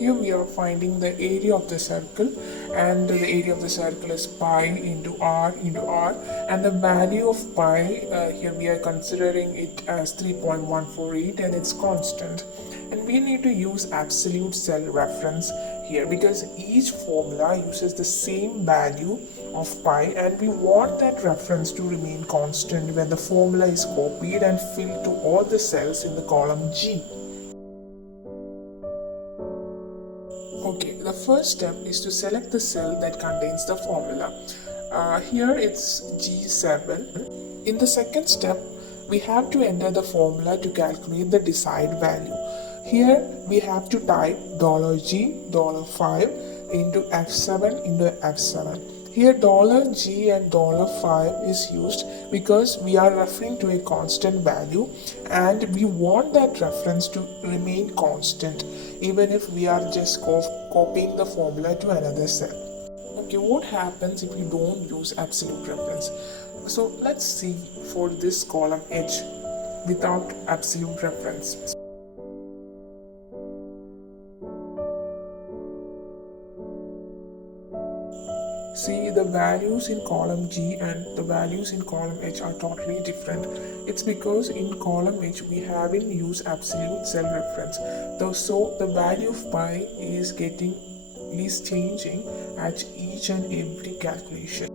Here we are finding the area of the circle, and the area of the circle is pi into r, and the value of pi, here we are considering it as 3.148 and it's constant. And we need to use absolute cell reference here because each formula uses the same value of pi, and we want that reference to remain constant when the formula is copied and filled to all the cells in the column G. Okay, the first step is to select the cell that contains the formula. Here it's G7. In the second step, we have to enter the formula to calculate the desired value. Here we have to type $G, $5 into F7 into F7. Here $G and $5 is used because we are referring to a constant value and we want that reference to remain constant even if we are just copying the formula to another cell. Okay, what happens if we don't use absolute reference? So let's see for this column H without absolute reference. See, the values in column G and the values in column H are totally different. It's because in column H we haven't used absolute cell reference. So the value of pi is changing at each and every calculation.